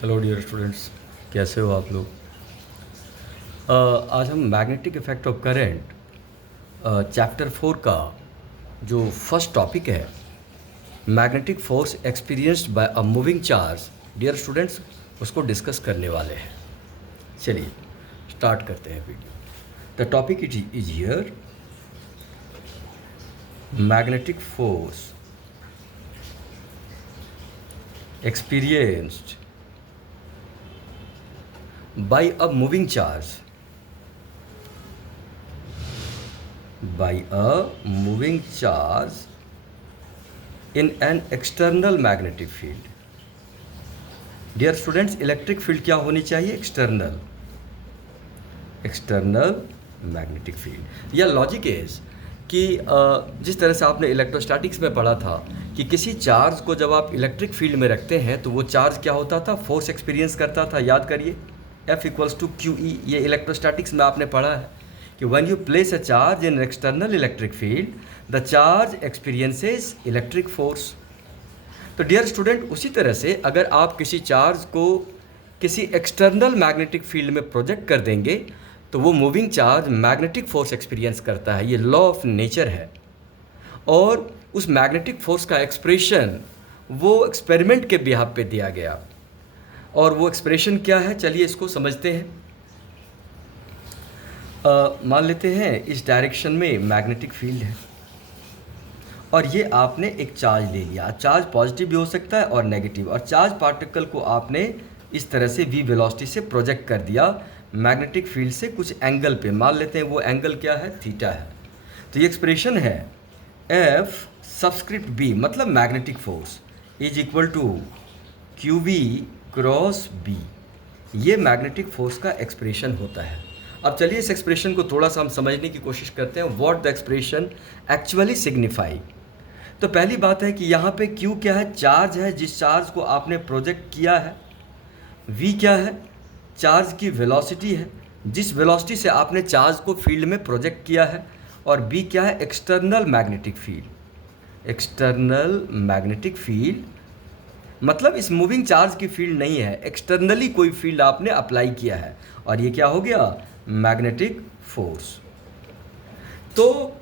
Hello dear students, कैसे हो आप लोग। आज हम magnetic effect of current chapter 4 का जो फर्स्ट टॉपिक है, magnetic force experienced by a moving charge, dear students, उसको डिस्कस करने वाले हैं। चलिए स्टार्ट करते हैं video. The topic is here, magnetic force experienced by a moving charge in an external magnetic field। Dear students, electric field क्या होनी चाहिए? External magnetic field. या लॉजिक इज कि जिस तरह से आपने इलेक्ट्रोस्टैटिक्स में पढ़ा था कि किसी चार्ज को जब आप इलेक्ट्रिक फील्ड में रखते हैं तो वो चार्ज क्या होता था? फोर्स एक्सपीरियंस करता था। याद करिए, F=QE। ये इलेक्ट्रोस्टैटिक्स में आपने पढ़ा है कि when you place a charge in external electric field the charge experiences electric force. तो डियर स्टूडेंट, उसी तरह से अगर आप किसी चार्ज को किसी एक्सटर्नल मैग्नेटिक फील्ड में प्रोजेक्ट कर देंगे तो वो moving charge magnetic force experience करता है। ये लॉ ऑफ नेचर है। और उस मैग्नेटिक फोर्स का एक्सप्रेशन वो एक्सपेरिमेंट के बिहाफ पे दिया गया। और वो एक्सप्रेशन क्या है, चलिए इसको समझते हैं। मान लेते हैं इस डायरेक्शन में मैग्नेटिक फील्ड है और ये आपने एक चार्ज ले लिया। चार्ज पॉजिटिव भी हो सकता है और नेगेटिव, और चार्ज पार्टिकल को आपने इस तरह से v वेलोसिटी से प्रोजेक्ट कर दिया मैग्नेटिक फील्ड से कुछ एंगल पे। मान लेते हैं वो एंगल क्या है? थीटा है। तो ये एक्सप्रेशन है F⁻b, मतलब magnetic force is equal to QV cross B। ये मैग्नेटिक फोर्स का एक्सप्रेशन होता है। अब चलिए इस एक्सप्रेशन को थोड़ा सा हम समझने की कोशिश करते हैं, what the expression actually signify. तो पहली बात है कि यहाँ पे Q क्या है? चार्ज है, जिस चार्ज को आपने प्रोजेक्ट किया है। V क्या है? चार्ज की वेलोसिटी है, जिस वेलोसिटी से आपने चार्ज को फील्ड में प्रोजेक्ट किया है। और B क्या है? External magnetic field. External magnetic field मतलब इस मूविंग चार्ज की फील्ड नहीं है, एक्सटर्नली कोई फील्ड आपने अप्लाई किया है, और ये क्या हो गया? Magnetic force. तो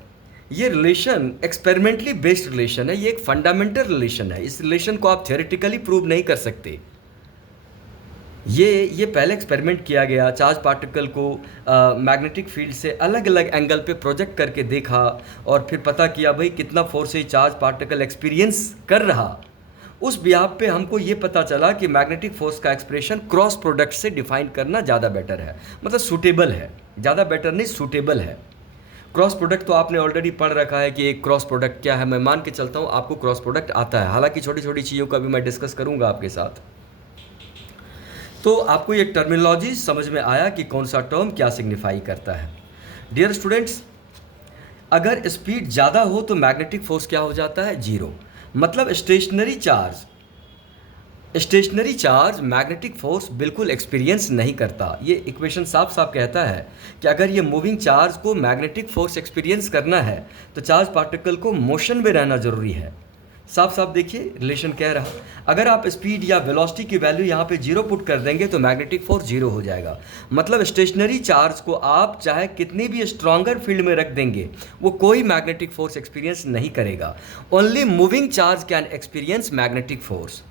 ये रिलेशन एक्सपेरिमेंटली बेस्ड रिलेशन है, ये एक फंडामेंटल रिलेशन है। इस रिलेशन को आप थ्योरेटिकली प्रूव नहीं कर सकते। ये पहले एक्सपेरिमेंट किया गया, चार्ज पार्टिकल को मैग्नेटिक फील्ड से अलग अलग एंगल पे प्रोजेक्ट करके देखा और फिर पता किया भाई कितना फोर्स है चार्ज पार्टिकल एक्सपीरियंस कर रहा। उस बिहाफ पे हमको ये पता चला कि मैग्नेटिक फोर्स का एक्सप्रेशन क्रॉस प्रोडक्ट से डिफाइन करना ज़्यादा बेटर है, मतलब सूटेबल है। ज़्यादा बेटर नहीं, सूटेबल है। क्रॉस प्रोडक्ट तो आपने ऑलरेडी पढ़ रखा है कि एक क्रॉस प्रोडक्ट क्या है। मैं मान के चलता हूँ आपको क्रॉस प्रोडक्ट आता है, हालांकि छोटी छोटी चीज़ों का भी मैं डिस्कस करूँगा आपके साथ। तो आपको ये टर्मिनोलॉजी समझ में आया कि कौन सा टर्म क्या सिग्निफाई करता है। डियर स्टूडेंट्स, अगर स्पीड ज़्यादा हो तो मैग्नेटिक फोर्स क्या हो जाता है? जीरो। मतलब स्टेशनरी चार्ज मैग्नेटिक फोर्स बिल्कुल एक्सपीरियंस नहीं करता। ये इक्वेशन साफ साफ कहता है कि अगर ये मूविंग चार्ज को मैग्नेटिक फोर्स एक्सपीरियंस करना है तो चार्ज पार्टिकल को मोशन में रहना ज़रूरी है। साफ साफ देखिए रिलेशन कह रहा, अगर आप स्पीड या वेलोसिटी की वैल्यू यहाँ पे जीरो पुट कर देंगे तो मैग्नेटिक फोर्स जीरो हो जाएगा। मतलब स्टेशनरी चार्ज को आप चाहे कितनी भी स्ट्रॉन्गर फील्ड में रख देंगे वो कोई मैग्नेटिक फोर्स एक्सपीरियंस नहीं करेगा। Only moving charge can experience magnetic force.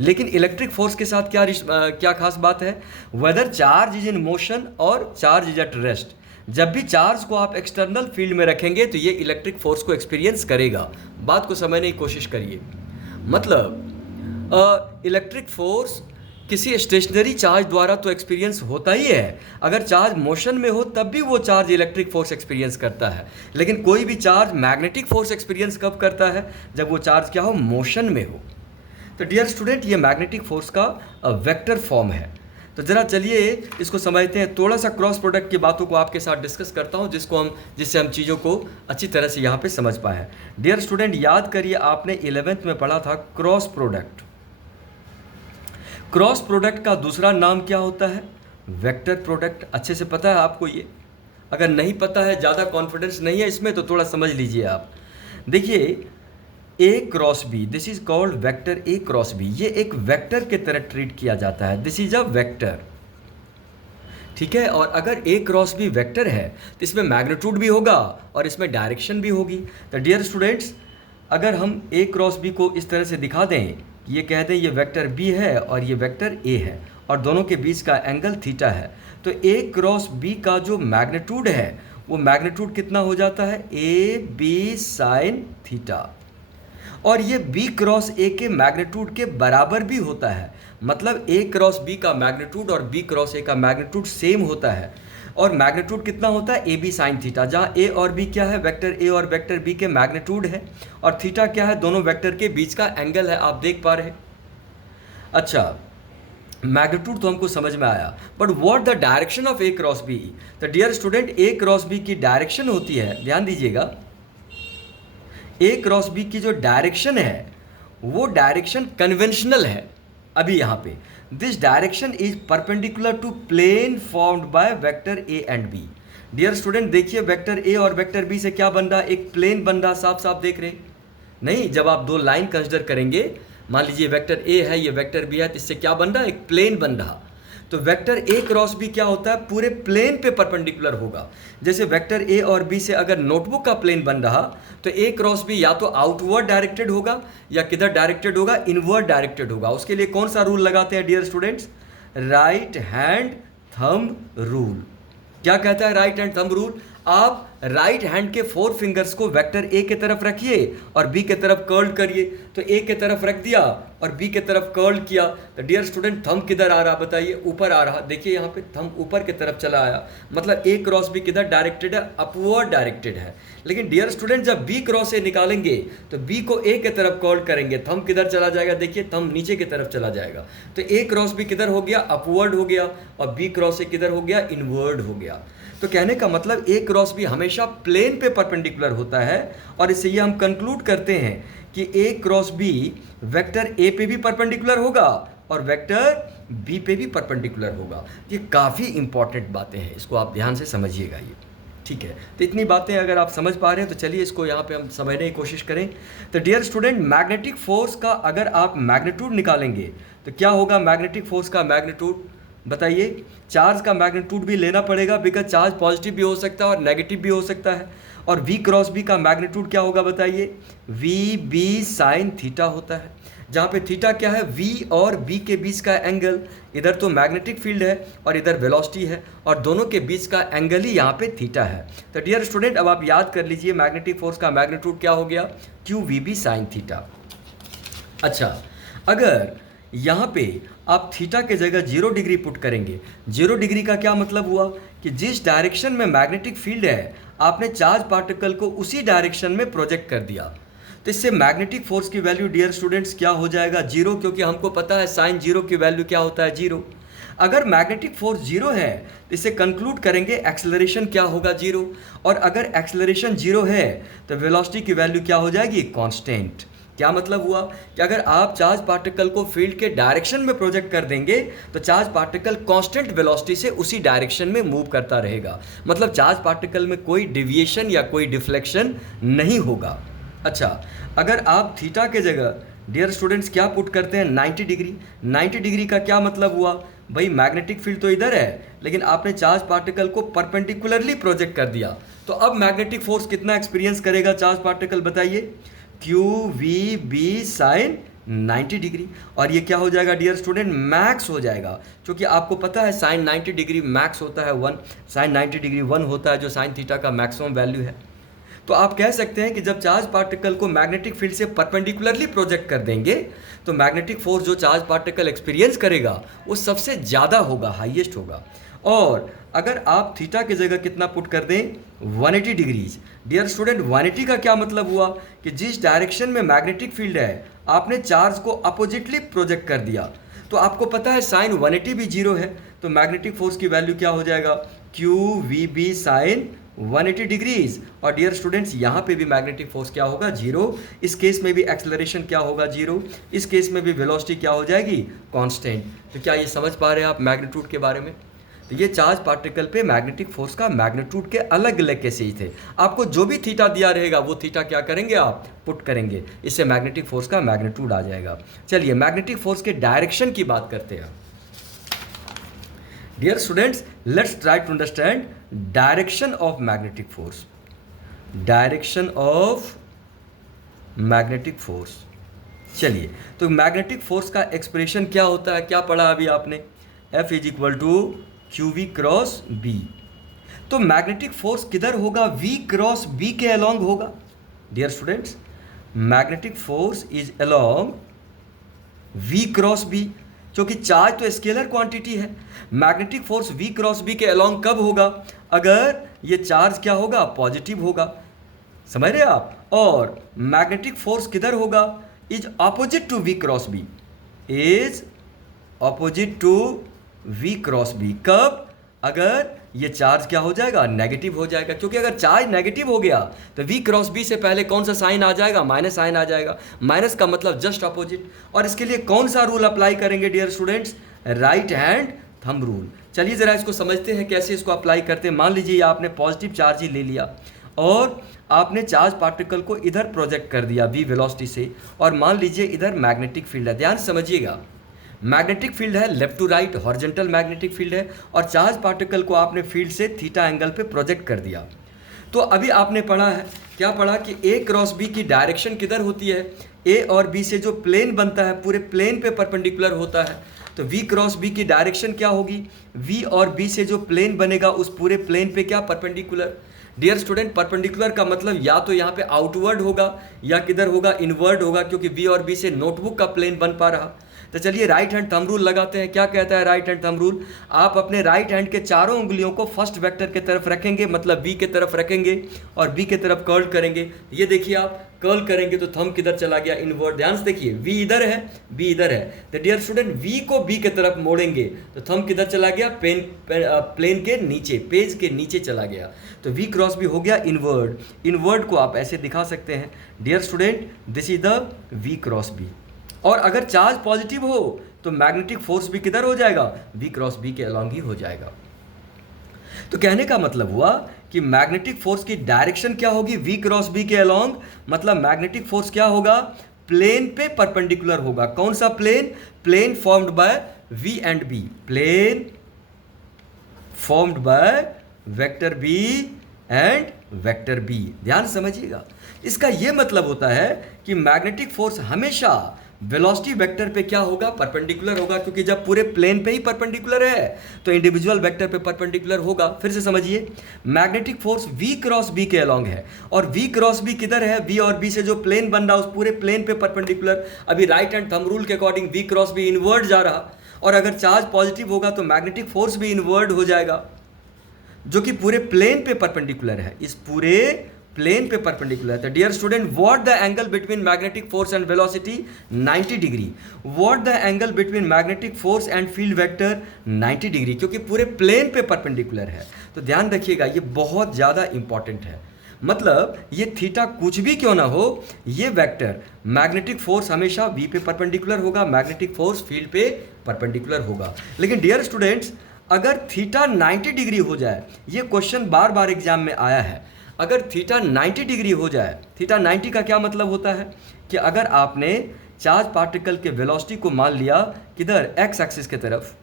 लेकिन इलेक्ट्रिक फोर्स के साथ क्या खास बात है? Whether charge is in motion और चार्ज इज एट रेस्ट। जब भी चार्ज को आप एक्सटर्नल फील्ड में रखेंगे तो ये इलेक्ट्रिक फोर्स को एक्सपीरियंस करेगा। बात को समझने की कोशिश करिए। मतलब इलेक्ट्रिक फोर्स किसी स्टेशनरी चार्ज द्वारा तो एक्सपीरियंस होता ही है, अगर चार्ज मोशन में हो तब भी वो चार्ज इलेक्ट्रिक फोर्स एक्सपीरियंस करता है। लेकिन कोई भी चार्ज मैग्नेटिक फोर्स एक्सपीरियंस कब करता है? जब वो चार्ज क्या हो? मोशन में हो। तो डियर स्टूडेंट, ये मैग्नेटिक फोर्स का वेक्टर फॉर्म है। तो ज़रा चलिए इसको समझते हैं। थोड़ा सा क्रॉस प्रोडक्ट की बातों को आपके साथ डिस्कस करता हूं जिससे हम चीज़ों को अच्छी तरह से यहाँ पे समझ पाएँ। डियर स्टूडेंट, याद करिए आपने 11th में पढ़ा था क्रॉस प्रोडक्ट। क्रॉस प्रोडक्ट का दूसरा नाम क्या होता है? Vector product. अच्छे से पता है आपको ये? अगर नहीं पता है, ज़्यादा कॉन्फिडेंस नहीं है इसमें, तो थोड़ा समझ लीजिए आप। देखिए, A cross B, this is called vector A cross B, ये एक वेक्टर के तरह ट्रीट किया जाता है, दिस इज अ वेक्टर, ठीक है। और अगर ए क्रॉस बी वेक्टर है तो इसमें मैग्नीट्यूड भी होगा और इसमें डायरेक्शन भी होगी। तो डियर स्टूडेंट्स, अगर हम ए क्रॉस बी को इस तरह से दिखा दें, ये कह दें ये वेक्टर बी है और ये वेक्टर ए है और दोनों के बीच का एंगल थीटा है, तो ए क्रॉस बी का जो मैग्नीट्यूड है वो मैग्नीट्यूड कितना हो जाता है, ए बी साइन थीटा। और ये b क्रॉस ए के मैग्नीट्यूड के बराबर भी होता है, मतलब a क्रॉस b का मैग्नीट्यूड और b क्रॉस a का मैग्नीट्यूड सेम होता है। और मैग्नीट्यूड कितना होता है, ए बी साइन थीटा, जहाँ a और b क्या है, वेक्टर a और वेक्टर b के मैग्नीट्यूड है, और थीटा क्या है, दोनों वेक्टर के बीच का एंगल है, आप देख पा रहे हैं। अच्छा, मैग्नीट्यूड तो हमको समझ में आया, but what the direction of A cross B. तो dear student, A cross B की डायरेक्शन होती है, ध्यान दीजिएगा, ए क्रॉस बी की जो डायरेक्शन है वो डायरेक्शन कन्वेंशनल है। अभी यहाँ पे this direction is perpendicular to plane formed by vector A and B. Dear student, देखिए वेक्टर ए और वेक्टर बी से क्या बन रहा, एक प्लेन बन रहा, साफ साफ देख रहे नहीं। जब आप दो लाइन कंसिडर करेंगे, मान लीजिए वेक्टर ए है, ये वेक्टर बी है, तो इससे क्या बन रहा, एक प्लेन बन रहा। तो वेक्टर ए क्रॉस बी क्या होता है, पूरे प्लेन पे परपेंडिकुलर होगा। जैसे वेक्टर ए और बी से अगर नोटबुक का प्लेन बन रहा, तो ए क्रॉस बी या तो आउटवर्ड डायरेक्टेड होगा या किधर डायरेक्टेड होगा, इनवर्ड डायरेक्टेड होगा। उसके लिए कौन सा रूल लगाते हैं dear students, right hand thumb rule. क्या कहता है राइट हैंड थंब रूल, आप राइट हैंड के 4 फिंगर्स को वेक्टर ए के तरफ रखिए और बी के तरफ कर्ल करिए। तो ए के तरफ रख दिया और बी के तरफ कर्ल किया, तो डियर स्टूडेंट थंब किधर आ रहा बताइए, ऊपर आ रहा। देखिए यहाँ पे थंब ऊपर की तरफ चला आया, मतलब ए क्रॉस बी किधर डायरेक्टेड है, अपवर्ड डायरेक्टेड है। लेकिन डियर स्टूडेंट, जब बी क्रॉस ए निकालेंगे तो बी को ए के तरफ कर्ल करेंगे, थंब किधर चला जाएगा, देखिए थंब नीचे की तरफ चला जाएगा। तो ए क्रॉस बी किधर हो गया, अपवर्ड हो गया, और बी क्रॉस ए किधर हो गया, इनवर्ड हो गया। तो कहने का मतलब ए क्रॉस बी हमेशा प्लेन पे परपेंडिकुलर होता है, और इससे ये हम कंक्लूड करते हैं कि ए क्रॉस बी वेक्टर ए पे भी परपेंडिकुलर होगा और वेक्टर बी पे भी परपेंडिकुलर होगा। ये काफ़ी इंपॉर्टेंट बातें हैं, इसको आप ध्यान से समझिएगा ये, ठीक है। तो इतनी बातें अगर आप समझ पा रहे हैं तो चलिए इसको यहाँ पे हम समझने की कोशिश करें। तो डियर स्टूडेंट, मैग्नेटिक फोर्स का अगर आप मैग्नीट्यूड निकालेंगे तो क्या होगा, मैग्नेटिक फोर्स का मैग्नीट्यूड बताइए। चार्ज का मैग्नीट्यूड भी लेना पड़ेगा, बिकॉज चार्ज पॉजिटिव भी हो सकता है और नेगेटिव भी हो सकता है। और v क्रॉस b का मैग्नीट्यूड क्या होगा बताइए, वी बी साइन थीटा होता है, जहाँ पे थीटा क्या है, v और b के बीच का एंगल। इधर तो मैग्नेटिक फील्ड है और इधर वेलोसिटी है, और दोनों के बीच का एंगल ही यहाँ पे थीटा है। तो डियर स्टूडेंट, अब आप याद कर लीजिए मैग्नेटिक फोर्स का मैग्नीट्यूड क्या हो गया, Q V B sine theta. अच्छा, अगर यहाँ पे आप थीटा के जगह 0 डिग्री पुट करेंगे, 0 डिग्री का क्या मतलब हुआ कि जिस डायरेक्शन में मैग्नेटिक फील्ड है आपने चार्ज पार्टिकल को उसी डायरेक्शन में प्रोजेक्ट कर दिया। तो इससे मैग्नेटिक फोर्स की वैल्यू डियर स्टूडेंट्स क्या हो जाएगा, 0, क्योंकि हमको पता है साइन 0 की वैल्यू क्या होता है, 0। अगर मैग्नेटिक फोर्स 0 है तो इससे कंक्लूड करेंगे एक्सेलरेशन क्या होगा, 0। और अगर एक्सेलरेशन 0 है तो वेलोसिटी की वैल्यू क्या हो जाएगी, कांस्टेंट। क्या मतलब हुआ कि अगर आप चार्ज पार्टिकल को फील्ड के डायरेक्शन में प्रोजेक्ट कर देंगे तो चार्ज पार्टिकल कांस्टेंट वेलोसिटी से उसी डायरेक्शन में मूव करता रहेगा, मतलब चार्ज पार्टिकल में कोई डिविएशन या कोई डिफ्लेक्शन नहीं होगा। अच्छा, अगर आप थीटा के जगह डियर स्टूडेंट्स क्या पुट करते हैं, 90 डिग्री। 90 डिग्री का क्या मतलब हुआ, भाई मैग्नेटिक फील्ड तो इधर है लेकिन आपने चार्ज पार्टिकल को परपेंडिकुलरली प्रोजेक्ट कर दिया, तो अब मैग्नेटिक फोर्स कितना एक्सपीरियंस करेगा चार्ज पार्टिकल बताइए, Q V B sine 90 degree. और ये क्या हो जाएगा डियर स्टूडेंट, मैक्स हो जाएगा, क्योंकि आपको पता है साइन 90 डिग्री मैक्स होता है 1, साइन 90 डिग्री 1 होता है जो साइन थीटा का मैक्सिमम वैल्यू है। तो आप कह सकते हैं कि जब चार्ज पार्टिकल को मैग्नेटिक फील्ड से परपेंडिकुलरली प्रोजेक्ट कर देंगे तो मैग्नेटिक फोर्स जो चार्ज पार्टिकल एक्सपीरियंस करेगा वो सबसे ज़्यादा होगा, हाईएस्ट होगा। और अगर आप थीटा की जगह कितना पुट कर दें, 180 डिग्रीज। डियर स्टूडेंट, 180 का क्या मतलब हुआ कि जिस डायरेक्शन में मैग्नेटिक फील्ड है आपने चार्ज को अपोजिटली प्रोजेक्ट कर दिया, तो आपको पता है साइन 180 भी 0 है, तो मैग्नेटिक फोर्स की वैल्यू क्या हो जाएगा, Q V B sine 180 degrees. और डियर स्टूडेंट्स, यहाँ पे भी मैग्नेटिक फोर्स क्या होगा, 0। इस केस में भी एक्सेलरेशन क्या होगा, 0। इस केस में भी वेलोसिटी क्या हो जाएगी, कांस्टेंट। तो क्या ये समझ पा रहे हैं आप मैग्नीट्यूड के बारे में। तो ये चार्ज पार्टिकल पे मैग्नेटिक फोर्स का मैग्नीट्यूड के अलग अलग केसेज थे। आपको जो भी थीटा दिया रहेगा वो थीटा क्या करेंगे आप पुट करेंगे, इससे मैग्नेटिक फोर्स का मैग्नीट्यूड आ जाएगा। चलिए मैग्नेटिक फोर्स के डायरेक्शन की बात करते हैं। Dear students, let's try to understand direction of magnetic force. Direction of magnetic force. चलिए, तो मैग्नेटिक फोर्स का एक्सप्रेशन क्या होता है, क्या पढ़ा अभी आपने, F is equal to Q V cross B. तो मैग्नेटिक फोर्स किधर होगा, V क्रॉस B के अलोंग होगा। Dear students, magnetic force is along V cross B, क्योंकि चार्ज तो स्केलर क्वांटिटी है। Magnetic force V cross B के अलोंग कब होगा, अगर ये चार्ज क्या होगा, पॉजिटिव होगा। समझ रहे आप। और मैग्नेटिक फोर्स किधर होगा, is opposite to V cross B, is opposite to V cross B। कब, अगर ये चार्ज क्या हो जाएगा, नेगेटिव हो जाएगा। क्योंकि अगर चार्ज नेगेटिव हो गया तो V क्रॉस B से पहले कौन सा साइन आ जाएगा, माइनस साइन आ जाएगा। माइनस का मतलब जस्ट अपोजिट। और इसके लिए कौन सा रूल अप्लाई करेंगे dear students, right hand thumb rule. चलिए जरा इसको समझते हैं कैसे इसको अप्लाई करते हैं। मान लीजिए आपने पॉजिटिव चार्ज ही ले लिया और आपने चार्ज पार्टिकल को इधर प्रोजेक्ट कर दिया v वेलोसिटी से, और मान लीजिए इधर मैग्नेटिक फील्ड है। ध्यान समझिएगा, मैग्नेटिक फील्ड है left to right, horizontal magnetic field है, और चार्ज पार्टिकल को आपने फील्ड से थीटा एंगल पे प्रोजेक्ट कर दिया। तो अभी आपने पढ़ा है, क्या पढ़ा कि A क्रॉस B की डायरेक्शन किधर होती है, A और B से जो प्लेन बनता है पूरे प्लेन पे परपेंडिकुलर होता है। तो V क्रॉस B की डायरेक्शन क्या होगी, V और B से जो प्लेन बनेगा उस पूरे प्लेन पे क्या, परपेंडिकुलर। डियर स्टूडेंट, परपेंडिकुलर का मतलब या तो यहाँ पे आउटवर्ड होगा या किधर होगा, इनवर्ड होगा, क्योंकि V और B से नोटबुक का प्लेन बन पा रहा। तो चलिए राइट हैंड थंब रूल लगाते हैं। क्या कहता है राइट हैंड थंब रूल, आप अपने राइट हैंड के चारों उंगलियों को फर्स्ट वेक्टर की तरफ रखेंगे, मतलब V के तरफ रखेंगे और B के तरफ कर्ल करेंगे। ये देखिए आप कर्ल करेंगे तो थंब किधर चला गया, इनवर्ड। ध्यान से देखिए, V इधर है, B इधर है। तो डियर स्टूडेंट, V को B के तरफ मोड़ेंगे तो थंब किधर चला गया, प्लेन के नीचे, पेज के नीचे चला गया। तो V क्रॉस B हो गया इनवर्ड। इनवर्ड को आप ऐसे दिखा सकते हैं, dear student this is the V cross B। और अगर चार्ज पॉजिटिव हो तो मैग्नेटिक फोर्स भी किधर हो जाएगा, V क्रॉस B के अलोंग ही हो जाएगा। तो कहने का मतलब हुआ कि मैग्नेटिक फोर्स की डायरेक्शन क्या होगी, V क्रॉस B के अलोंग, मतलब मैग्नेटिक फोर्स क्या होगा, प्लेन पे परपेंडिकुलर होगा। कौन सा plane, plane formed by V and B, plane formed by vector B and vector B। ध्यान समझिएगा, इसका यह मतलब होता है कि मैग्नेटिक फोर्स हमेशा वेलोसिटी वेक्टर पे क्या होगा, परपेंडिकुलर होगा, क्योंकि जब पूरे प्लेन पे ही परपेंडिकुलर है तो इंडिविजुअल वेक्टर पे परपेंडिकुलर होगा। फिर से समझिए, magnetic force V cross B के अलोंग है, और V क्रॉस B किधर है, V और B से जो प्लेन बन रहा उस पूरे प्लेन पे परपेंडिकुलर। अभी राइट हैंड थंब रूल के according V cross B inward जा रहा, और अगर चार्ज पॉजिटिव होगा तो मैग्नेटिक फोर्स भी इनवर्ड हो जाएगा, जो कि पूरे प्लेन पे परपेंडिकुलर है, इस पूरे प्लेन पे परपेंडिकुलर है। तो dear student, what the angle between magnetic force and velocity, 90 degree. What the angle between magnetic force and field vector, 90 degree, क्योंकि पूरे प्लेन पे परपेंडिकुलर है। तो ध्यान रखिएगा, ये बहुत ज़्यादा इंपॉर्टेंट है। मतलब ये थीटा कुछ भी क्यों ना हो, ये वेक्टर मैग्नेटिक फोर्स हमेशा V पे परपेंडिकुलर होगा, मैग्नेटिक फोर्स फील्ड पे परपेंडिकुलर होगा। लेकिन डियर स्टूडेंट्स, अगर थीटा 90 डिग्री हो जाए, ये क्वेश्चन बार बार एग्जाम में आया है, अगर थीटा 90 डिग्री हो जाए, थीटा 90 का क्या मतलब होता है कि अगर आपने चार्ज पार्टिकल के वेलोसिटी को मान लिया किधर, एक्स एक्सिस के तरफ,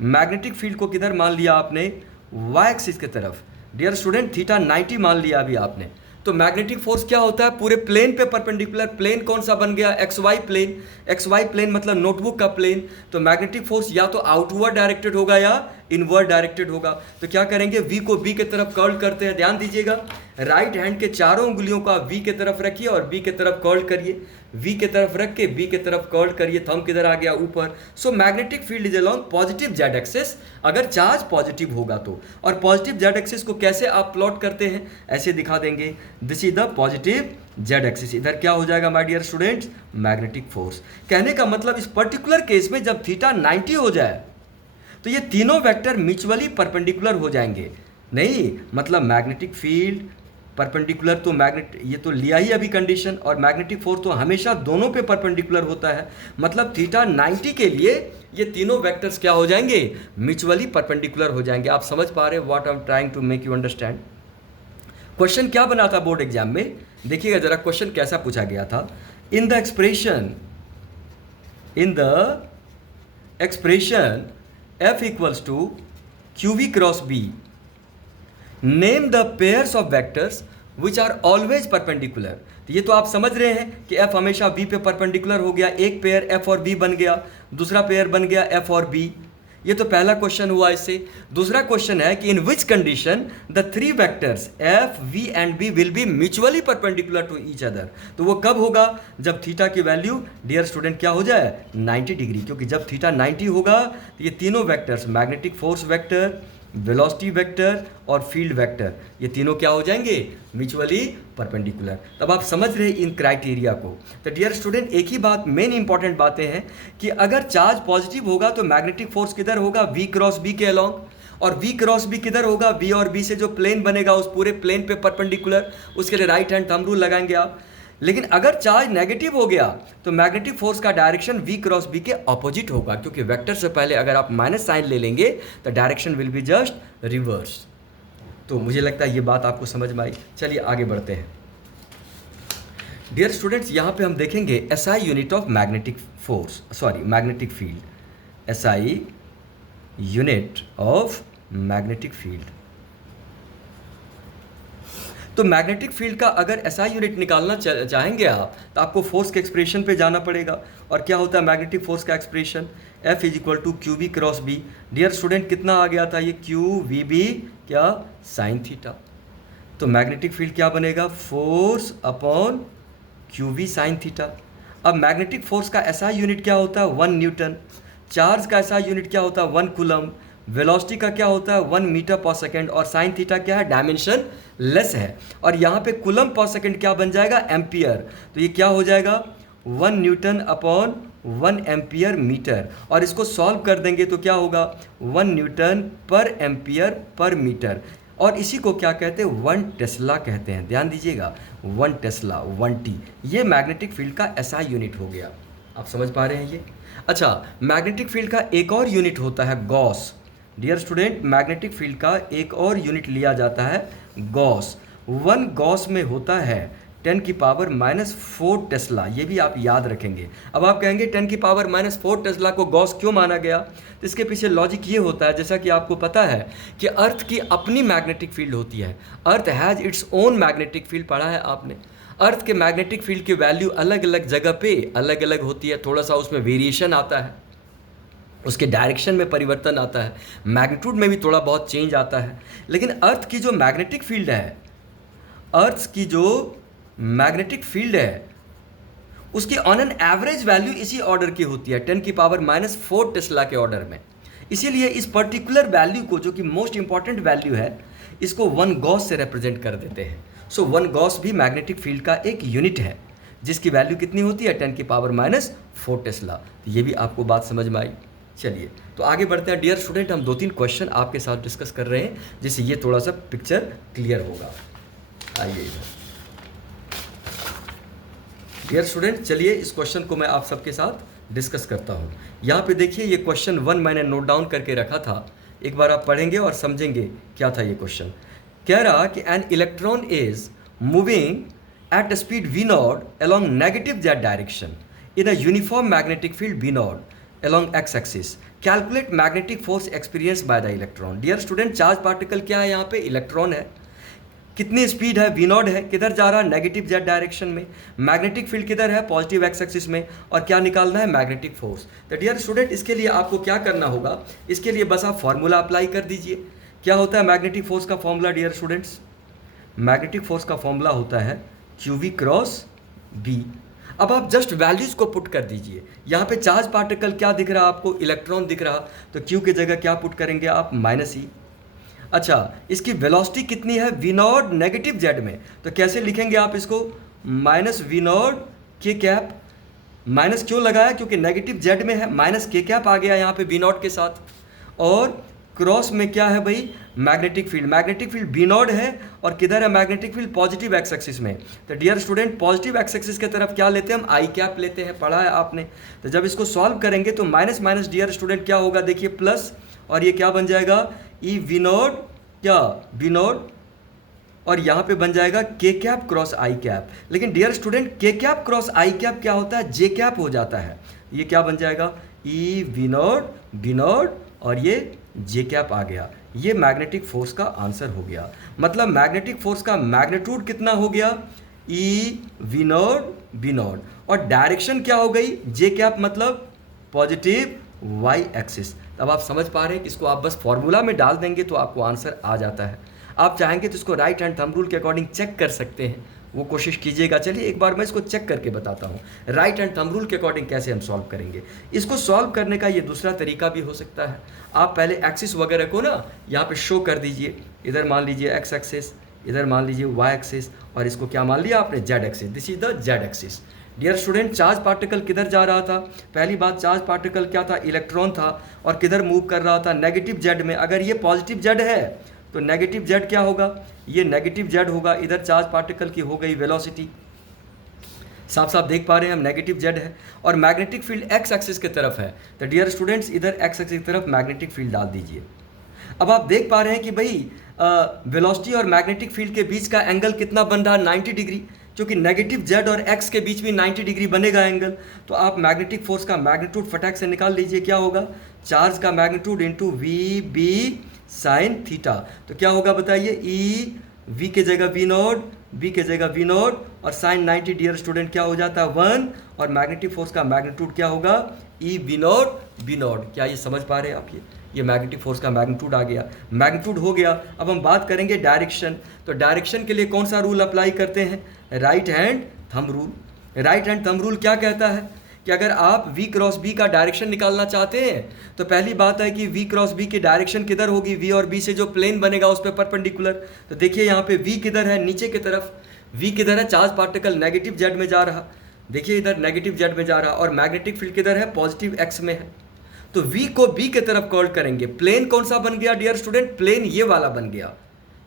मैग्नेटिक फील्ड को किधर मान लिया आपने, वाई एक्सिस के तरफ। डियर स्टूडेंट, थीटा 90 मान लिया अभी आपने, तो मैग्नेटिक फोर्स क्या होता है, पूरे प्लेन पे परपेंडिकुलर। प्लेन कौन सा बन गया, X Y plane. X Y plane मतलब नोटबुक का प्लेन। तो मैग्नेटिक फोर्स या तो आउटवर्ड डायरेक्टेड होगा या इनवर्ड डायरेक्टेड होगा। तो क्या करेंगे, V को B के तरफ कर्ल करते हैं। ध्यान दीजिएगा, राइट हैंड के चारों उंगलियों को आप V के तरफ रखिए और B के तरफ कर्ल करिए, V के तरफ रख के B के तरफ कर्ल करिए, थंब किधर आ गया, ऊपर। So magnetic field is along positive Z axis, अगर चार्ज पॉजिटिव होगा तो। और पॉजिटिव जेड एक्सिस को कैसे आप प्लॉट करते हैं, ऐसे दिखा देंगे, this is the positive Z axis. इधर क्या हो जाएगा my dear students, magnetic force. कहने का मतलब इस पर्टिकुलर केस में जब थीटा 90 हो जाए तो ये तीनों वेक्टर म्यूचुअली परपेंडिकुलर हो जाएंगे। नहीं, मतलब मैग्नेटिक फील्ड परपेंडिकुलर तो ये तो लिया ही अभी कंडीशन, और मैग्नेटिक फोर्स तो हमेशा दोनों पे परपेंडिकुलर होता है, मतलब थीटा 90 के लिए ये तीनों वेक्टर्स क्या हो जाएंगे, म्यूचुअली परपेंडिकुलर हो जाएंगे। आप समझ पा रहे हैं what I am trying to make you understand. Question क्या बना था बोर्ड एग्जाम में, देखिएगा जरा क्वेश्चन कैसा पूछा गया था। In the expression F equals to QV cross B, name the pairs of vectors which are always perpendicular। तो ये तो आप समझ रहे हैं कि F हमेशा B पे परपेंडिकुलर हो गया, एक पेयर F और B बन गया, दूसरा पेयर बन गया F और B। ये तो पहला क्वेश्चन हुआ इससे। दूसरा क्वेश्चन है कि in which condition the three vectors F, V and B will be mutually perpendicular to each other. तो वो कब होगा, जब थीटा की वैल्यू डियर स्टूडेंट क्या हो जाए, 90 डिग्री। क्योंकि जब थीटा 90 होगा तो ये तीनों vectors, magnetic force vector, velocity vector और फील्ड वेक्टर, ये तीनों क्या हो जाएंगे, म्यूचुअली परपेंडिकुलर। तब आप समझ रहे हैं इन क्राइटेरिया को। तो डियर स्टूडेंट एक ही बात, मेन इंपॉर्टेंट बातें हैं कि अगर चार्ज पॉजिटिव होगा तो मैग्नेटिक फोर्स किधर होगा, V क्रॉस B के अलोंग, और V क्रॉस B किधर होगा, V और B से जो प्लेन बनेगा उस पूरे प्लेन पे परपेंडिकुलर। उसके लिए राइट हैंड थंब रूल लगाएंगे आप। लेकिन अगर चार्ज नेगेटिव हो गया तो मैग्नेटिक फोर्स का डायरेक्शन V क्रॉस B के ऑपोजिट होगा, क्योंकि वेक्टर से पहले अगर आप माइनस साइन ले लेंगे तो direction will be just reverse. तो मुझे लगता है ये बात आपको समझ में आई। चलिए आगे बढ़ते हैं। डियर स्टूडेंट्स यहाँ पे हम देखेंगे SI unit of magnetic force, sorry magnetic field, SI unit of magnetic field. तो मैग्नेटिक फील्ड का अगर SI यूनिट निकालना चाहेंगे आप तो आपको फोर्स के एक्सप्रेशन पे जाना पड़ेगा। और क्या होता है मैग्नेटिक फोर्स का expression, F is equal to QV cross B। Dear student कितना आ गया था ये, QVB क्या, साइन थीटा। तो मैग्नेटिक फील्ड क्या बनेगा, force upon QV sine theta. अब मैग्नेटिक फोर्स का SI यूनिट क्या होता है, 1 न्यूटन। चार्ज का SI यूनिट क्या होता है, 1 कूलम। वेलोसिटी का क्या होता है, 1 मीटर पर सेकेंड। और साइन थीटा क्या है, डायमेंशन लेस है। और यहाँ पे कूलम पर सेकेंड क्या बन जाएगा, एम्पियर। तो ये क्या हो जाएगा, 1 न्यूटन अपॉन 1 एम्पियर मीटर। और इसको सॉल्व कर देंगे तो क्या होगा, 1 न्यूटन पर एम्पियर पर मीटर। और इसी को क्या कहते हैं, 1 टेस्ला कहते हैं। ध्यान दीजिएगा, 1 टेस्ला, 1T, ये मैग्नेटिक फील्ड का SI यूनिट हो गया। आप समझ पा रहे हैं ये। अच्छा, मैग्नेटिक फील्ड का एक और यूनिट होता है gauss. Dear student magnetic field का एक और यूनिट लिया जाता है गॉस। 1 गॉस में होता है 10 की पावर -4 टेस्ला। ये भी आप याद रखेंगे। अब आप कहेंगे 10 की पावर -4 टेस्ला को गॉस क्यों माना गया, तो इसके पीछे लॉजिक ये होता है, जैसा कि आपको पता है कि अर्थ की अपनी मैग्नेटिक फील्ड होती है। अर्थ has its own magnetic field, पढ़ा है आपने। अर्थ के मैग्नेटिक फील्ड की वैल्यू अलग अलग जगह पे अलग अलग होती है, थोड़ा सा उसमें वेरिएशन आता है, उसके डायरेक्शन में परिवर्तन आता है, मैग्नीट्यूड में भी थोड़ा बहुत चेंज आता है। लेकिन अर्थ की जो मैग्नेटिक फील्ड है, अर्थ की जो मैग्नेटिक फील्ड है, उसकी ऑन एन एवरेज वैल्यू इसी ऑर्डर की होती है, 10 की पावर -4 टेस्ला के ऑर्डर में। इसीलिए इस पर्टिकुलर वैल्यू को, जो कि मोस्ट इंपॉर्टेंट वैल्यू है, इसको 1 गॉस से रिप्रेजेंट कर देते हैं। सो 1 गॉस भी मैग्नेटिक फील्ड का एक यूनिट है, जिसकी वैल्यू कितनी होती है, 10 की पावर -4 टेस्ला। तो ये भी आपको बात समझ में आई। चलिए तो आगे बढ़ते हैं। डियर स्टूडेंट हम 2-3 क्वेश्चन आपके साथ डिस्कस कर रहे हैं, जिससे ये थोड़ा सा पिक्चर क्लियर होगा। आइए इधर। डियर स्टूडेंट चलिए इस क्वेश्चन को मैं आप सबके साथ डिस्कस करता हूँ। यहाँ पे देखिए ये क्वेश्चन 1 मैंने नोट डाउन करके रखा था, एक बार आप पढ़ेंगे और समझेंगे क्या था ये क्वेश्चन। कह रहा कि an electron is moving at speed v0 along negative z direction in a uniform magnetic field v0 along x axis. Calculate magnetic force experienced by the electron. Dear student, charge particle क्या है, यहाँ पे electron है। कितनी speed है, v0 है, किधर जा रहा है, नेगेटिव z डायरेक्शन में। मैग्नेटिक फील्ड किधर है, पॉजिटिव x एक्सिस में। और क्या निकालना है, मैग्नेटिक फोर्स। तो डियर स्टूडेंट इसके लिए आपको क्या करना होगा, इसके लिए बस आप फॉर्मूला अप्लाई कर दीजिए। क्या होता है मैग्नेटिक फोर्स का formula dear students, magnetic force का फॉर्मूला होता है QV क्रॉस B। अब आप जस्ट वैल्यूज को पुट कर दीजिए। यहाँ पे चार्ज पार्टिकल क्या दिख रहा है आपको, इलेक्ट्रॉन दिख रहा, तो Q की जगह क्या पुट करेंगे आप, -E। अच्छा, इसकी वेलोसिटी कितनी है, v0 नेगेटिव z में, तो कैसे लिखेंगे आप इसको, -v0 k कैप। माइनस क्यों लगाया, क्योंकि नेगेटिव z में है, -k कैप आ गया यहाँ पे v0 के साथ। और क्रॉस में क्या है भाई, मैग्नेटिक फील्ड बी नॉट है, और किधर है magnetic field, positive X axis में। तो dear student positive X axis की तरफ क्या लेते हैं हम, आई कैप लेते हैं, पढ़ा है आपने। तो जब इसको सॉल्व करेंगे तो माइनस माइनस डियर स्टूडेंट क्या होगा, देखिए प्लस, और ये क्या बन जाएगा, ई वी नॉट, क्या बी नॉट, और यहाँ पे बन जाएगा के कैप क्रॉस आई कैप। लेकिन डियर स्टूडेंट के कैप क्रॉस आई कैप क्या होता है, जे कैप हो जाता है। ये क्या बन जाएगा, E V not be not, और ये जे कैप आ गया। ये मैग्नेटिक फोर्स का आंसर हो गया। मतलब मैग्नेटिक फोर्स का मैग्नीट्यूड कितना हो गया, E V not be not, और डायरेक्शन क्या हो गई, जे कैप, मतलब पॉजिटिव वाई एक्सिस। अब आप समझ पा रहे हैं कि इसको आप बस फॉर्मूला में डाल देंगे तो आपको आंसर आ जाता है। आप चाहेंगे तो इसको राइट हैंड थंब रूल के अकॉर्डिंग चेक कर सकते हैं, वो कोशिश कीजिएगा। चलिए एक बार मैं इसको चेक करके बताता हूँ राइट हैंड थंब रूल के अकॉर्डिंग कैसे हम सॉल्व करेंगे। इसको सॉल्व करने का ये दूसरा तरीका भी हो सकता है। आप पहले एक्सिस वगैरह को ना यहाँ पे शो कर दीजिए। इधर मान लीजिए एक्स एक्सिस, इधर मान लीजिए वाई एक्सिस, और इसको क्या मान लिया आपने, Z axis. This is the Z axis. Dear student charge particle किधर जा रहा था, पहली बात चार्ज पार्टिकल क्या था, इलेक्ट्रॉन था, और किधर मूव कर रहा था, नेगेटिव जेड में। अगर ये पॉजिटिव जेड है तो नेगेटिव जेड क्या होगा, ये नेगेटिव जेड होगा। इधर चार्ज पार्टिकल की हो गई वेलोसिटी, साफ साफ देख पा रहे हैं हम, नेगेटिव जेड है, और मैग्नेटिक फील्ड एक्स एक्सिस की तरफ है। तो डियर स्टूडेंट्स इधर एक्स एक्सिस की तरफ मैग्नेटिक फील्ड डाल दीजिए। अब आप देख पा रहे हैं कि भाई वेलोसिटी और मैग्नेटिक फील्ड के बीच का एंगल कितना बन रहा है, 90 डिग्री, क्योंकि नेगेटिव जेड और एक्स के बीच में 90 डिग्री बनेगा एंगल। तो आप मैग्नेटिक फोर्स का मैग्नीट्यूड फटाक से निकाल लीजिए, क्या होगा, चार्ज का magnitude into V B sine theta. तो क्या होगा बताइए, ई वी के जगह वी नॉट, बी के जगह वी नॉट, और साइन 90 डियर स्टूडेंट क्या हो जाता है 1, और मैग्नेटिक फोर्स का मैग्नीट्यूड क्या होगा, E V not be not. क्या ये समझ पा रहे हैं आप, ये मैग्नेटिक फोर्स का मैग्नीट्यूड आ गया, मैग्नीट्यूड हो गया। अब हम बात करेंगे डायरेक्शन। तो डायरेक्शन के लिए कौन सा रूल अप्लाई करते हैं, right hand thumb rule. Right hand thumb rule क्या कहता है कि अगर आप v क्रॉस b का डायरेक्शन निकालना चाहते हैं तो पहली बात है कि v क्रॉस b की डायरेक्शन किधर होगी, v और b से जो प्लेन बनेगा उस पर परपेंडिकुलर। तो देखिए यहाँ पे v किधर है, नीचे की तरफ। v किधर है, चार्ज पार्टिकल नेगेटिव जेड में जा रहा, देखिए इधर नेगेटिव जेड में जा रहा, और मैग्नेटिक फील्ड किधर है, पॉजिटिव एक्स में है। तो v को b की तरफ कॉल करेंगे। प्लेन कौन सा बन गया डियर स्टूडेंट, प्लेन ये वाला बन गया,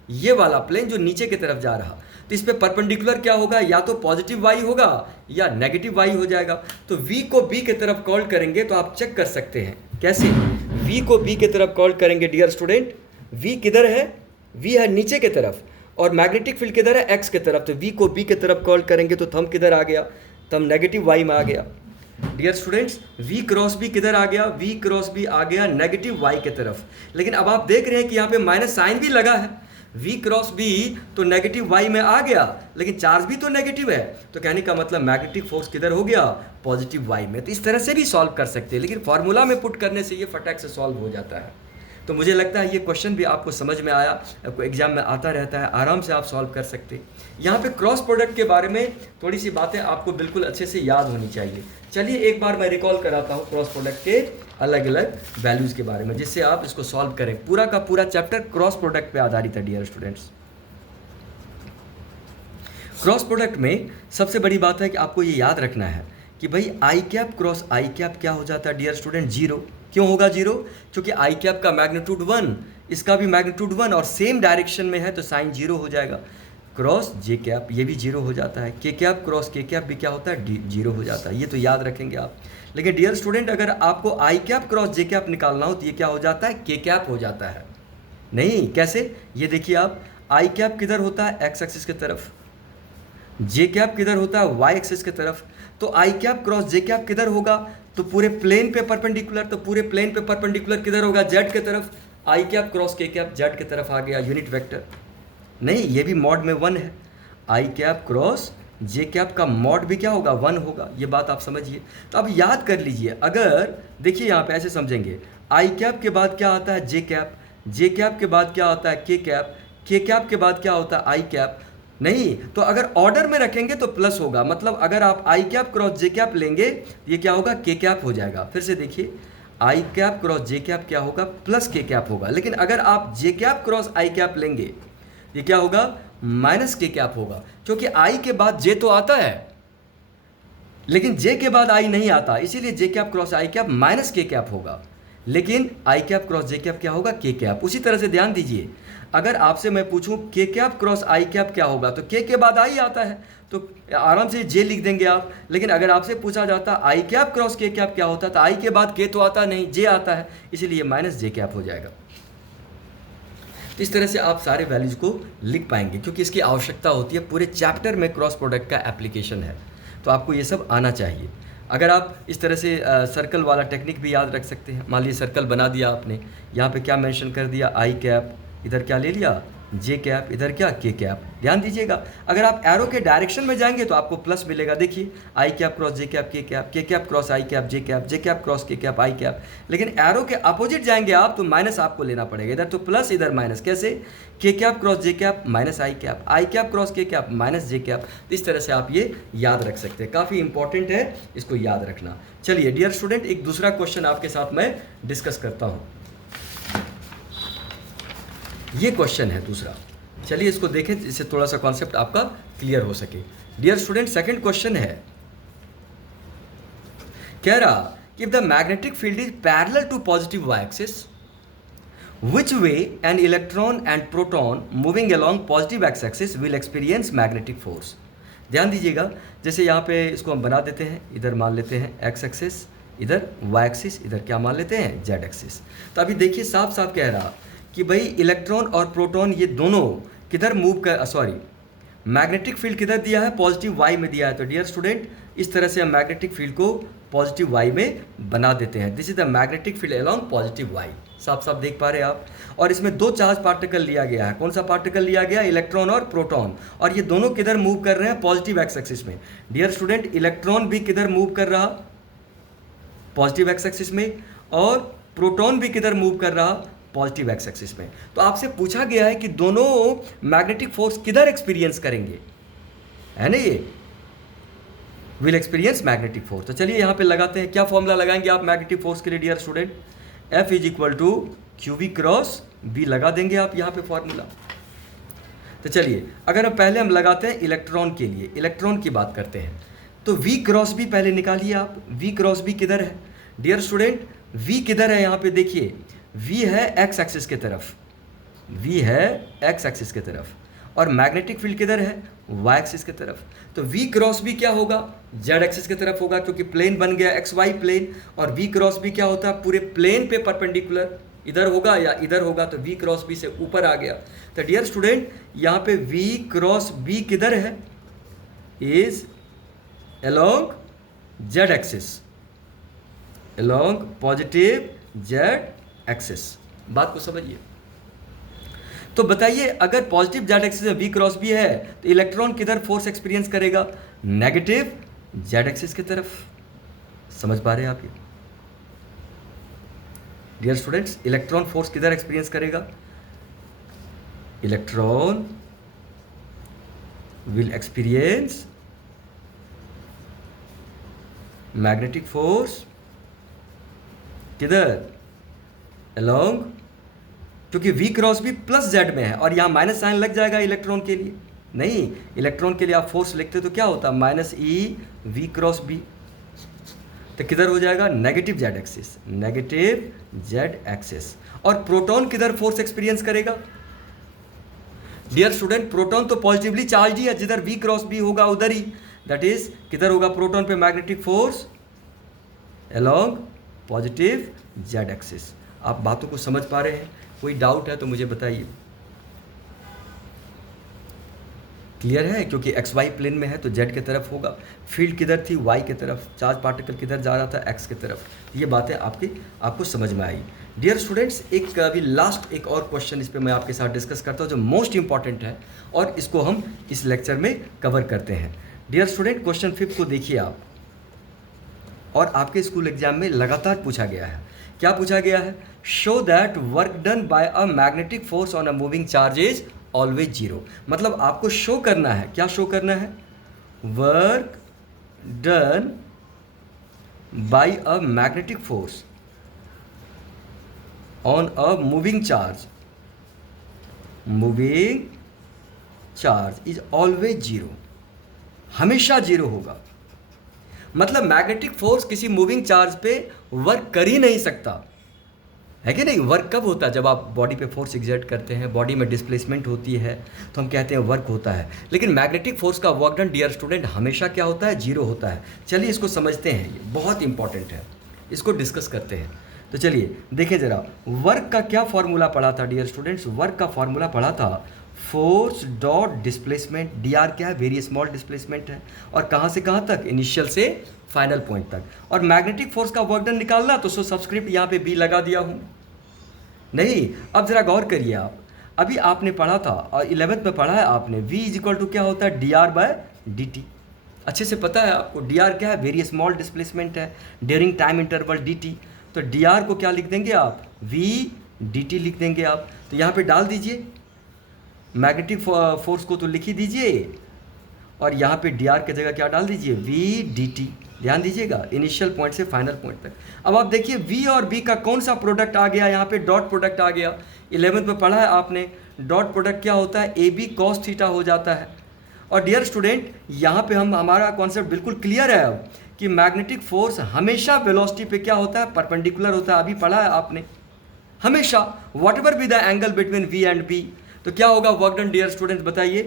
ये वाला प्लेन जो नीचे की तरफ जा रहा। तो इस पे परपेंडिकुलर क्या होगा, या तो पॉजिटिव वाई होगा या नेगेटिव वाई हो जाएगा। तो v को b की तरफ कॉल करेंगे तो आप चेक कर सकते हैं कैसे, v को b की तरफ कॉल करेंगे डियर स्टूडेंट, v किधर है, v है नीचे की तरफ, और मैग्नेटिक फील्ड किधर है, x की तरफ। तो v को b की तरफ कॉल करेंगे तो थंब किधर आ गया, थंब नेगेटिव वाई में आ गया। Dear students v cross b किधर आ गया, v क्रॉस b आ गया नेगेटिव y की तरफ। लेकिन अब आप देख रहे हैं कि यहाँ पे माइनस साइन भी लगा है, v क्रॉस b तो नेगेटिव y में आ गया, लेकिन चार्ज भी तो नेगेटिव है। तो कहने का मतलब मैग्नेटिक फोर्स किधर हो गया, पॉजिटिव y में। तो इस तरह से भी सॉल्व कर सकते हैं, लेकिन फॉर्मूला में पुट करने से ये फटाक से सॉल्व हो जाता है। तो मुझे लगता है ये क्वेश्चन भी आपको समझ में आया, आपको एग्जाम में आता रहता है, आराम से आप सॉल्व कर सकते हैं। यहाँ पे क्रॉस प्रोडक्ट के बारे में थोड़ी सी बातें आपको बिल्कुल अच्छे से याद होनी चाहिए। चलिए एक बार मैं रिकॉल कराता हूँ क्रॉस प्रोडक्ट के अलग अलग वैल्यूज़ के बारे में, जिससे आप इसको सॉल्व करें। पूरा का पूरा चैप्टर क्रॉस प्रोडक्ट पे आधारित है डियर स्टूडेंट्स। क्रॉस प्रोडक्ट में सबसे बड़ी बात है कि आपको ये याद रखना है कि भाई आई कैप क्रॉस आई कैप क्या हो जाता है डियर स्टूडेंट, जीरो। क्यों होगा जीरो, क्योंकि आई कैप का मैग्नीट्यूड 1, इसका भी मैग्नीट्यूड 1 और सेम डायरेक्शन में है, तो साइन जीरो हो जाएगा। क्रॉस जे कैप ये भी जीरो हो जाता है, के कैप क्रॉस के कैप भी क्या होता है, जीरो हो जाता है। ये तो याद रखेंगे आप। लेकिन डियर स्टूडेंट अगर आपको आई कैप क्रॉस जे कैप निकालना हो तो ये क्या हो जाता है, के कैप हो जाता है। नहीं कैसे, ये देखिए आप, आई कैप किधर होता है, एक्स एक्सिस की तरफ, जे कैप किधर होता है, वाई एक्सिस की तरफ। तो आई कैप क्रॉस जे कैप किधर होगा, तो पूरे प्लेन पे परपेंडिकुलर, तो पूरे प्लेन पे परपेंडिकुलर किधर होगा, जेड की तरफ। आई कैप क्रॉस के कैप जेड की तरफ आ गया, यूनिट वेक्टर। नहीं ये भी मॉड में 1 है, आई कैप क्रॉस जे कैप का मॉड भी क्या होगा, 1 होगा। ये बात आप समझिए। तो अब याद कर लीजिए, अगर देखिए यहाँ पे ऐसे समझेंगे, आई कैप के बाद क्या आता है, जे कैप, जे कैप के बाद क्या आता है, के कैप, के कैप के बाद क्या होता है, आई कैप। नहीं तो अगर ऑर्डर में रखेंगे तो प्लस होगा, मतलब अगर आप आई कैप क्रॉस जे कैप लेंगे ये क्या होगा, के कैप हो जाएगा। फिर से देखिए, आई कैप क्रॉस जे कैप क्या होगा, प्लस के कैप होगा। लेकिन अगर आप जे कैप क्रॉस आई कैप लेंगे ये क्या होगा, माइनस के कैप होगा, क्योंकि आई के बाद जे तो आता है लेकिन जे के बाद आई नहीं आता, इसीलिए जे कैप क्रॉस आई कैप माइनस के कैप होगा। लेकिन आई कैप क्रॉस जे कैप क्या होगा, के कैप। उसी तरह से ध्यान दीजिए, अगर आपसे मैं पूछूं के कैप क्रॉस आई कैप क्या होगा, तो के बाद आई आता है, तो आराम से जे लिख देंगे आप। लेकिन अगर आपसे पूछा जाता आई कैप क्रॉस के कैप क्या होता, तो आई के बाद के तो आता नहीं, जे आता है, इसलिए माइनस जे कैप हो जाएगा। तो इस तरह से आप सारे वैल्यूज को लिख पाएंगे, क्योंकि इसकी आवश्यकता होती है, पूरे चैप्टर में क्रॉस प्रोडक्ट का एप्लीकेशन है, तो आपको ये सब आना चाहिए। अगर आप इस तरह से सर्कल वाला टेक्निक भी याद रख सकते हैं। मान लीजिए सर्कल बना दिया आपने, यहाँ पे क्या मेंशन कर दिया, आई कैप, इधर क्या ले लिया, जे कैप, इधर क्या, के कैप। ध्यान दीजिएगा, अगर आप एरो के डायरेक्शन में जाएंगे तो आपको प्लस मिलेगा। देखिए, आई कैप क्रॉस जे कैप, के कैप क्रॉस आई कैप, जे कैप क्रॉस के कैप, आई कैप। लेकिन एरो के अपोजिट जाएंगे आप तो माइनस आपको लेना पड़ेगा, इधर तो प्लस इधर माइनस। कैसे, के कैप क्रॉस जे कैप माइनस आई कैप क्रॉस के कैप माइनस जे कैप। इस तरह से आप ये याद रख सकते हैं, काफ़ी इंपॉर्टेंट है, इसको याद रखना। चलिए डियर स्टूडेंट, एक दूसरा क्वेश्चन आपके साथ मैं डिस्कस करता हूँ। ये क्वेश्चन है दूसरा, चलिए इसको देखें, इससे थोड़ा सा कॉन्सेप्ट आपका क्लियर हो सके। डियर स्टूडेंट, सेकंड क्वेश्चन है, कह रहा कि if the magnetic field is parallel to positive Y axis, which way an electron and proton moving along positive x axis will experience magnetic force। ध्यान दीजिएगा, जैसे यहाँ पे इसको हम बना देते हैं, इधर मान लेते हैं x एक्सिस, इधर y एक्सिस, इधर क्या मान लेते हैं, z एक्सिस। तो अभी देखिए साफ साफ कह रहा कि भाई इलेक्ट्रॉन और प्रोटॉन ये दोनों किधर मूव कर, सॉरी मैग्नेटिक फील्ड किधर दिया है, पॉजिटिव वाई में दिया है। तो डियर स्टूडेंट, इस तरह से हम मैग्नेटिक फील्ड को पॉजिटिव वाई में बना देते हैं। This is the magnetic field along positive Y. साफ साफ देख पा रहे हैं आप। और इसमें दो चार्ज पार्टिकल लिया गया है। कौन सा पार्टिकल लिया गया, इलेक्ट्रॉन और प्रोटॉन। और ये दोनों किधर मूव कर रहे हैं, पॉजिटिव एक्स एक्सिस में। डियर स्टूडेंट, इलेक्ट्रॉन भी किधर मूव कर रहा, पॉजिटिव एक्स एक्सिस में, और प्रोटॉन भी किधर मूव कर रहा, पॉजिटिव एक्स एक्सिस में। तो आपसे पूछा गया है कि दोनों मैग्नेटिक फोर्स किधर एक्सपीरियंस करेंगे, है ना, ये विल एक्सपीरियंस मैग्नेटिक फोर्स। तो चलिए यहाँ पे लगाते हैं, क्या फॉर्मूला लगाएंगे आप मैग्नेटिक फोर्स के लिए dear student, F is equal to Q V cross B लगा देंगे आप यहाँ पे फॉर्मूला। तो चलिए, अगर हम लगाते हैं इलेक्ट्रॉन के लिए, इलेक्ट्रॉन की बात करते हैं, तो V क्रॉस बी पहले निकालिए आप। V क्रॉस बी किधर है डियर स्टूडेंट, V किधर है, यहाँ पे देखिए, V है एक्स एक्सिस की तरफ, V है एक्स एक्सिस की तरफ, और मैग्नेटिक फील्ड किधर है, y एक्सिस की तरफ। तो V क्रॉस बी क्या होगा, z एक्सिस की तरफ होगा, क्योंकि प्लेन बन गया एक्स वाई प्लेन। और V क्रॉस बी क्या होता है, पूरे प्लेन पे परपेंडिकुलर, इधर होगा या इधर होगा, तो V क्रॉस बी से ऊपर आ गया। तो डियर स्टूडेंट, यहाँ पे V क्रॉस बी किधर है, is along z axis, along positive z axis. बात को समझिए। तो बताइए, अगर पॉजिटिव जेड एक्सिस में V क्रॉस बी है, तो इलेक्ट्रॉन किधर फोर्स एक्सपीरियंस करेगा, नेगेटिव जेड एक्सिस की तरफ। समझ पा रहे हैं आप ये डियर स्टूडेंट्स, इलेक्ट्रॉन फोर्स किधर एक्सपीरियंस करेगा, electron will experience magnetic force किधर, अलोंग, क्योंकि V क्रॉस भी प्लस जेड में है, और यहाँ माइनस साइन लग जाएगा इलेक्ट्रॉन के लिए। नहीं, इलेक्ट्रॉन के लिए आप फोर्स लिखते तो क्या होता, माइनस ई V क्रॉस बी। तो किधर हो जाएगा, negative Z axis, negative Z axis. और प्रोटॉन किधर फोर्स एक्सपीरियंस करेगा डियर स्टूडेंट, प्रोटॉन तो पॉजिटिवली चार्ज ही है, जिधर V क्रॉस बी होगा उधर ही, दैट इज किधर होगा प्रोटॉन पे magnetic force, along positive Z axis. आप बातों को समझ पा रहे हैं, कोई डाउट है तो मुझे बताइए। क्लियर है, क्योंकि एक्स वाई प्लेन में है तो जेड की तरफ होगा, फील्ड किधर थी, वाई की तरफ, चार्ज पार्टिकल किधर जा रहा था, एक्स की तरफ। ये बातें आपको समझ में आई। डियर स्टूडेंट्स, एक अभी लास्ट एक और क्वेश्चन इस पर मैं आपके साथ डिस्कस करता हूँ, जो मोस्ट इंपॉर्टेंट है, और इसको हम इस लेक्चर में कवर करते हैं। डियर स्टूडेंट, क्वेश्चन 5 को देखिए आप, और आपके स्कूल एग्जाम में लगातार पूछा गया है। क्या पूछा गया है, show that work done by a magnetic force on a moving charge is always zero. मतलब आपको शो करना है, क्या शो करना है, work done by a magnetic force on a moving charge is always zero, हमेशा जीरो होगा। मतलब मैग्नेटिक फोर्स किसी मूविंग चार्ज पे वर्क कर ही नहीं सकता, है कि नहीं? वर्क कब होता है? जब आप बॉडी पे फोर्स एग्जर्ट करते हैं, बॉडी में डिस्प्लेसमेंट होती है, तो हम कहते हैं वर्क होता है। लेकिन मैग्नेटिक फोर्स का वर्क डन डियर स्टूडेंट हमेशा क्या होता है? जीरो होता है। चलिए इसको समझते हैं, ये बहुत इंपॉर्टेंट है, इसको डिस्कस करते हैं। तो चलिए देखें ज़रा, वर्क का क्या फॉर्मूला पढ़ा था डियर स्टूडेंट्स? वर्क का फॉर्मूला पढ़ा था force dot displacement. D R क्या है? वेरी स्मॉल डिस्प्लेसमेंट है, और कहाँ से कहाँ तक? इनिशियल से फाइनल पॉइंट तक। और मैग्नेटिक फोर्स का वर्क डन निकालना, तो सो सब्सक्रिप्ट यहाँ पे बी लगा दिया हूँ। नहीं, अब ज़रा गौर करिए आप, अभी आपने पढ़ा था और 11th में पढ़ा है आपने, v इज इक्वल टू क्या होता है? D R by D T. अच्छे से पता है आपको डी आर क्या है? वेरी स्मॉल डिस्प्लेसमेंट है during time interval D T. तो डी आर को क्या लिख देंगे आप? v डी टी लिख देंगे आप। तो यहाँ पे डाल दीजिए, मैग्नेटिक फोर्स को तो लिख ही दीजिए, और यहाँ पे डी आर की जगह क्या डाल दीजिए? v D T. ध्यान दीजिएगा, इनिशियल पॉइंट से फाइनल पॉइंट तक। अब आप देखिए v और b का कौन सा प्रोडक्ट आ गया? यहाँ पे डॉट प्रोडक्ट आ गया। 11th में पढ़ा है आपने, डॉट प्रोडक्ट क्या होता है? ए बी कॉस थीटा हो जाता है। और डियर स्टूडेंट, यहाँ पे हमारा कॉन्सेप्ट बिल्कुल क्लियर है अब, कि मैग्नेटिक फोर्स हमेशा वेलोसिटी पे क्या होता है? परपेंडिकुलर होता है। अभी पढ़ा है आपने, हमेशा what ever be the angle between v and b। तो क्या होगा वर्क डन डियर स्टूडेंट्स? बताइए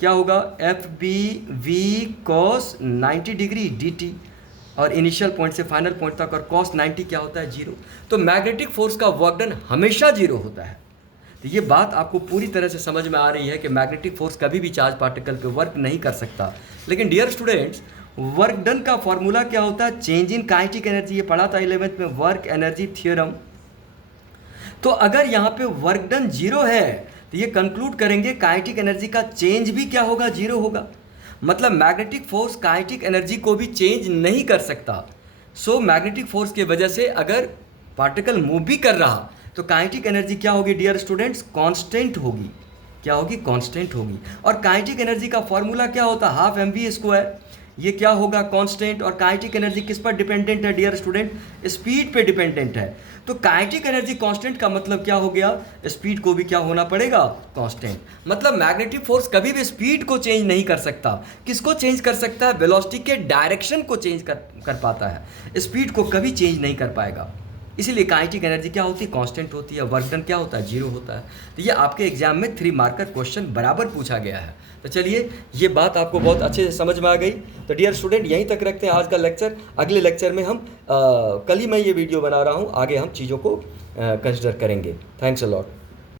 क्या होगा? F B V cos 90 degree D T, और इनिशियल पॉइंट से फाइनल पॉइंट तक, और कॉस 90 क्या होता है? जीरो। तो मैग्नेटिक फोर्स का वर्क डन हमेशा जीरो होता है। तो ये बात आपको पूरी तरह से समझ में आ रही है कि मैग्नेटिक फोर्स कभी भी चार्ज पार्टिकल पे वर्क नहीं कर सकता। लेकिन डियर स्टूडेंट्स, वर्क डन का फॉर्मूला क्या होता है? Change in kinetic energy. ये पढ़ा था 11th में, वर्क एनर्जी थ्योरम। तो अगर यहाँ पे वर्क डन जीरो है, तो ये कंक्लूड करेंगे काइनेटिक एनर्जी का चेंज भी क्या होगा? जीरो होगा। मतलब मैग्नेटिक फोर्स काइनेटिक एनर्जी को भी चेंज नहीं कर सकता। सो मैग्नेटिक फोर्स की वजह से अगर पार्टिकल मूव भी कर रहा, तो काइनेटिक एनर्जी क्या होगी डियर स्टूडेंट्स? कांस्टेंट होगी। क्या होगी? कांस्टेंट होगी। और काइनेटिक एनर्जी का फॉर्मूला क्या होता है? Half M V square. ये क्या होगा? कांस्टेंट। और काइनेटिक एनर्जी किस पर डिपेंडेंट है डियर स्टूडेंट? स्पीड पे डिपेंडेंट है। तो काइनेटिक एनर्जी कांस्टेंट का मतलब क्या हो गया? स्पीड को भी क्या होना पड़ेगा? कांस्टेंट। मतलब मैग्नेटिक फोर्स कभी भी स्पीड को चेंज नहीं कर सकता। किसको चेंज कर सकता है? वेलोसिटी के डायरेक्शन को चेंज कर पाता है, स्पीड को कभी चेंज नहीं कर पाएगा। इसीलिए काइनेटिक एनर्जी क्या होती है? कांस्टेंट होती है। वर्क डन क्या होता है? जीरो होता है। तो ये आपके एग्जाम में 3 मार्कर क्वेश्चन बराबर पूछा गया है। तो चलिए, ये बात आपको बहुत अच्छे से समझ में आ गई। तो डियर स्टूडेंट, यहीं तक रखते हैं आज का लेक्चर। अगले लेक्चर में हम कल ही मैं ये वीडियो बना रहा हूँ, आगे हम चीज़ों को कंसिडर करेंगे। Thanks a lot.